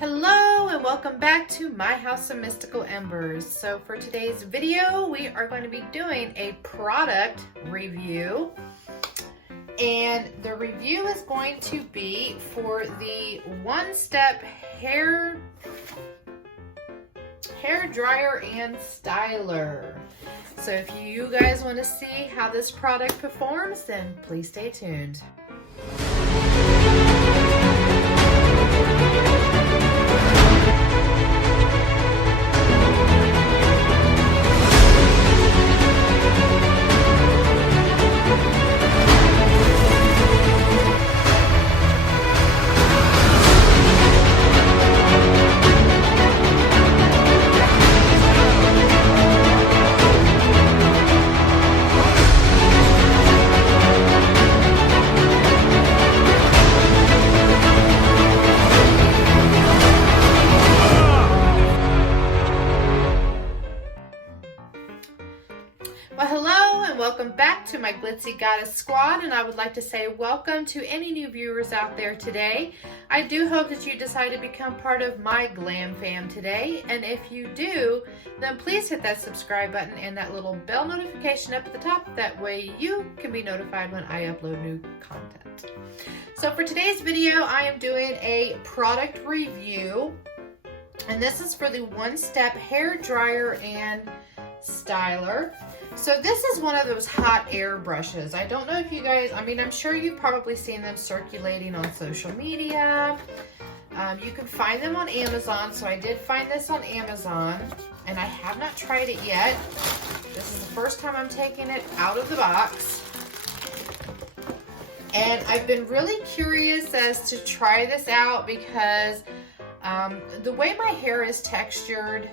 Hello and welcome back to my House of Mystical Embers. So for today's video, we are going to be doing a product review. And the review is going to be for the One Step hair dryer and styler. So if you guys want to see how this product performs, then please stay tuned. Well, hello and welcome back to my Glitzy Goddess Squad, and I would like to say welcome to any new viewers out there today. I do hope that you decide to become part of my glam fam today, and if you do, then please hit that subscribe button and that little bell notification up at the top. That way you can be notified when I upload new content. So for today's video, I am doing a product review, and this is for the One Step hair dryer and styler. So this is one of those hot air brushes. I don't know if you guys, I'm sure you've probably seen them circulating on social media. You can find them on Amazon. So I did find this on Amazon and I have not tried it yet. This is the first time I'm taking it out of the box. And I've been really curious as to try this out because the way my hair is textured,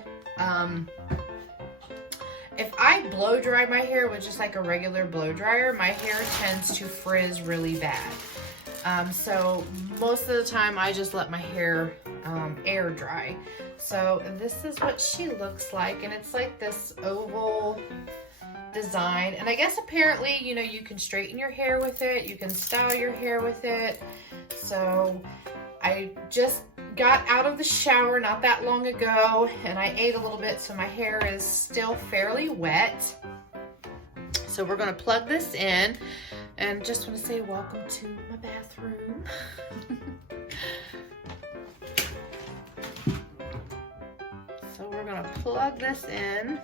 if I blow dry my hair with just like a regular blow dryer, my hair tends to frizz really bad. So most of the time I just let my hair air dry. So this is what she looks like, and it's like this oval design. And I guess apparently, you know, you can straighten your hair with it, you can style your hair with it. So I just got out of the shower not that long ago and I ate a little bit, so my hair is still fairly wet. So we're going to plug this in and just want to say welcome to my bathroom. So we're going to plug this in,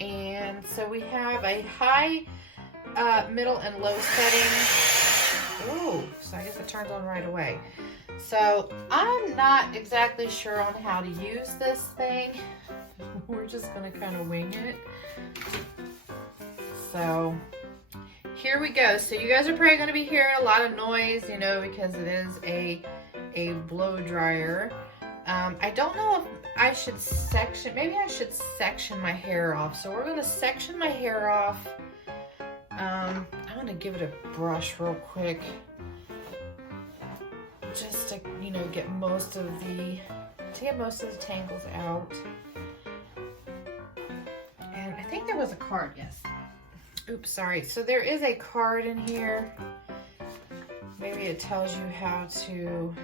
and so we have a high, middle, and low setting. Ooh, so I guess it turns on right away. So I'm not exactly sure on how to use this thing. We're just gonna kind of wing it. So here we go. So you guys are probably gonna be hearing a lot of noise, you know, because it is a blow dryer. I don't know if I should maybe I should section my hair off. So we're gonna section my hair off. I'm gonna give it a brush real quick, just to, you know, get most of the tangles out. And I think there was a card, yes. Oops, sorry. So there is a card in here. Maybe it tells you how to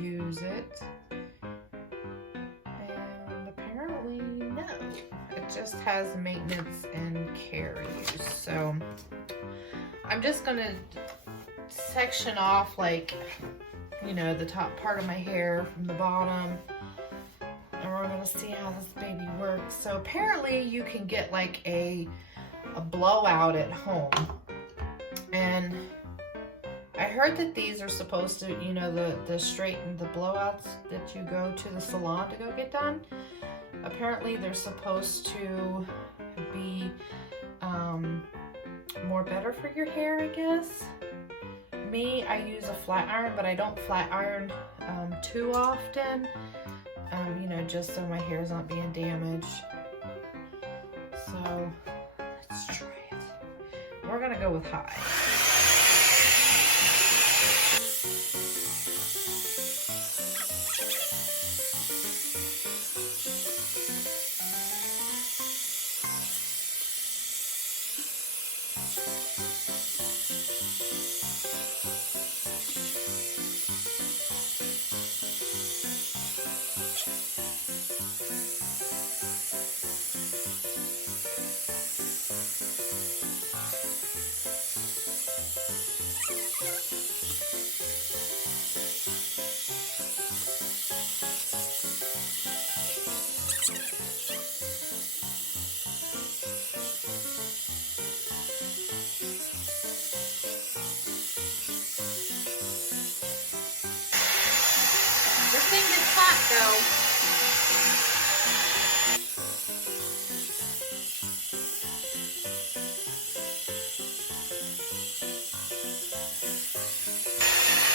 use it. And apparently no. It just has maintenance and care use. So I'm just gonna section off, like, you know, the top part of my hair from the bottom, and we're gonna see how this baby works. So apparently you can get like a blowout at home, and I heard that these are supposed to, you know, the blowouts that you go to the salon to go get done, apparently they're supposed to be more better for your hair, I guess. Me, I use a flat iron, but I don't flat iron too often, you know, just so my hair's not being damaged. So let's try it. We're gonna go with high. hot though.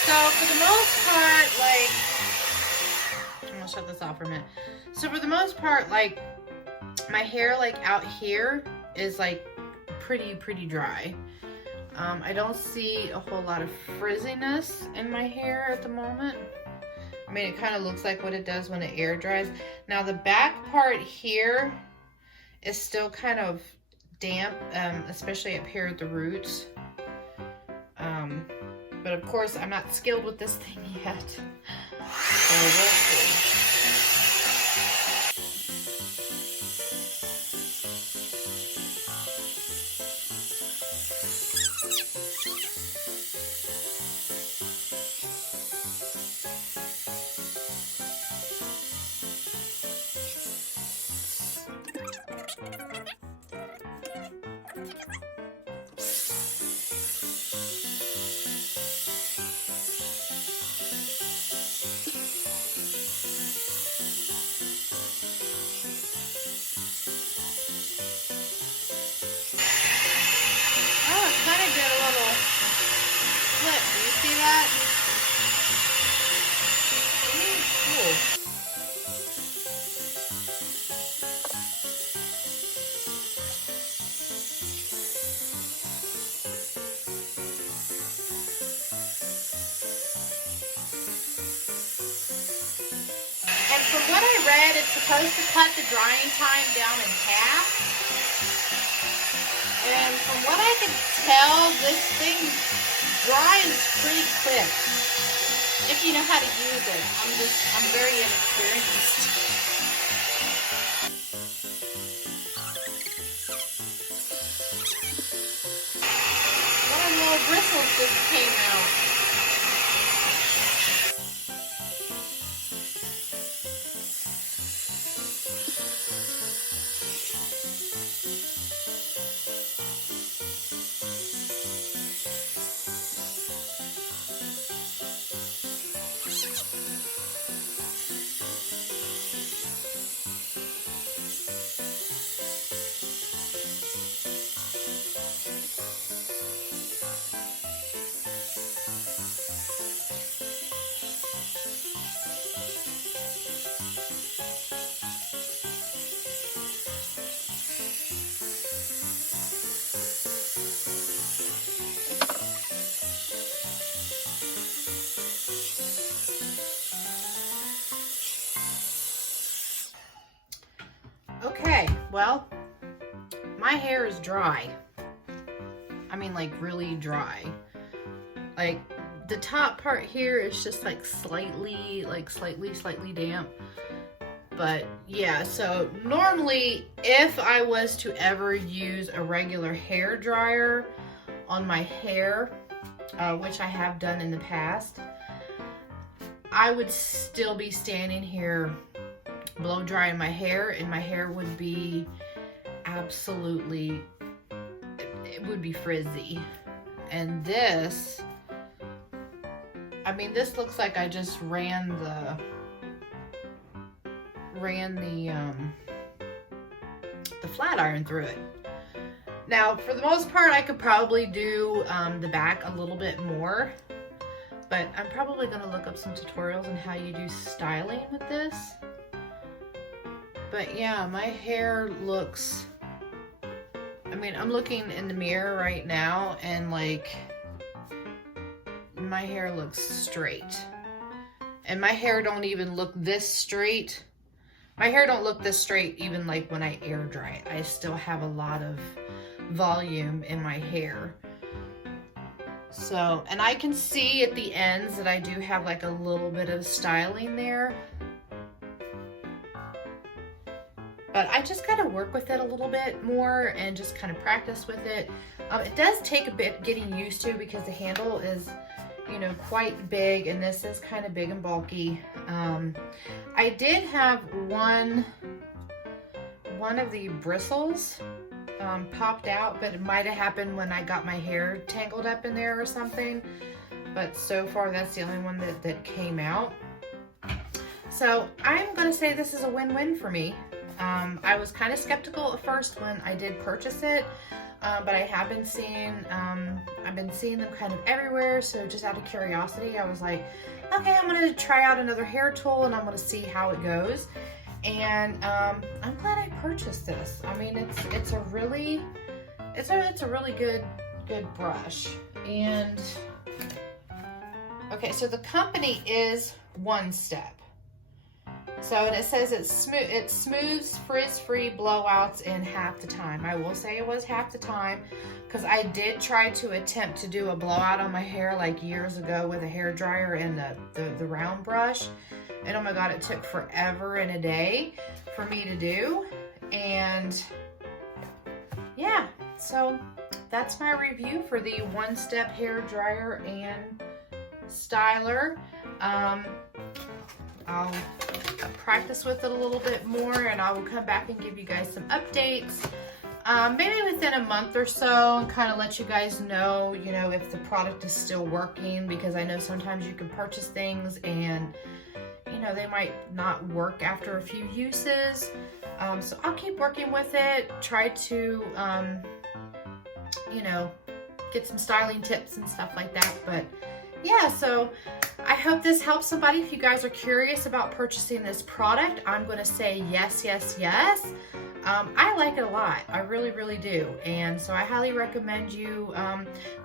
So for the most part, like, I'm gonna shut this off for a minute. So for the most part, like, my hair, like, out here is, like, pretty dry. I don't see a whole lot of frizziness in my hair at the moment. I mean, it kind of looks like what it does when it air dries. Now, the back part here is still kind of damp, especially up here at the roots. But of course, I'm not skilled with this thing yet. So we'll see. Kind of did a little flip. Do you see that? Cool. And from what I read, it's supposed to cut the drying time down in half. And from what I can tell, this thing dries pretty quick. If you know how to use it. I'm very inexperienced. One of the little bristles just came out. Okay, well, my hair is dry. I mean, like, really dry. Like, the top part here is just, like, slightly damp. But, yeah, so normally, if I was to ever use a regular hair dryer on my hair, which I have done in the past, I would still be standing here blow drying my hair, and my hair would be absolutely, it would be frizzy. And this, I mean, this looks like I just ran the flat iron through it. Now, for the most part, I could probably do the back a little bit more, but I'm probably going to look up some tutorials on how you do styling with this. But yeah, my hair looks, I mean, I'm looking in the mirror right now and like, my hair looks straight. And my hair don't even look this straight. My hair don't look this straight even like when I air dry it. I still have a lot of volume in my hair. So, and I can see at the ends that I do have like a little bit of styling there. But I just got to work with it a little bit more and just kind of practice with it. It does take a bit getting used to because the handle is, you know, quite big, and this is kind of big and bulky. I did have one of the bristles popped out, but it might have happened when I got my hair tangled up in there or something. But so far, that's the only one that came out. So I'm going to say this is a win-win for me. I was kind of skeptical at first when I did purchase it, but I have been seeing, I've been seeing them kind of everywhere. So just out of curiosity, I was like, okay, I'm going to try out another hair tool and I'm going to see how it goes. And I'm glad I purchased this. I mean, it's a really good brush. And okay, so the company is One Step. So, and it says it smooths frizz-free blowouts in half the time. I will say it was half the time because I did try to attempt to do a blowout on my hair like years ago with a hair dryer and the round brush. And oh my God, it took forever and a day for me to do. And yeah, so that's my review for the One Step hair dryer and styler. I'll practice with it a little bit more and I will come back and give you guys some updates. Maybe within a month or so, and kind of let you guys know, you know, if the product is still working, because I know sometimes you can purchase things and, you know, they might not work after a few uses. So I'll keep working with it, try to, you know, get some styling tips and stuff like that. But yeah, so I hope this helps somebody. If you guys are curious about purchasing this product, I'm going to say yes, yes, yes. I like it a lot. I really, really do. And so I highly recommend you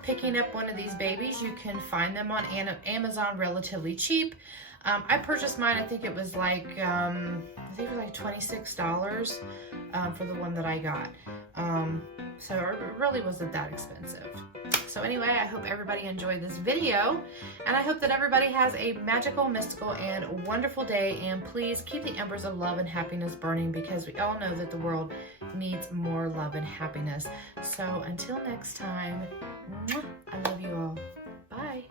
picking up one of these babies. You can find them on Amazon relatively cheap. I purchased mine, I think it was like, $26 for the one that I got. So it really wasn't that expensive. So anyway, I hope everybody enjoyed this video, and I hope that everybody has a magical, mystical, and wonderful day, and please keep the embers of love and happiness burning, because we all know that the world needs more love and happiness. So until next time, I love you all. Bye.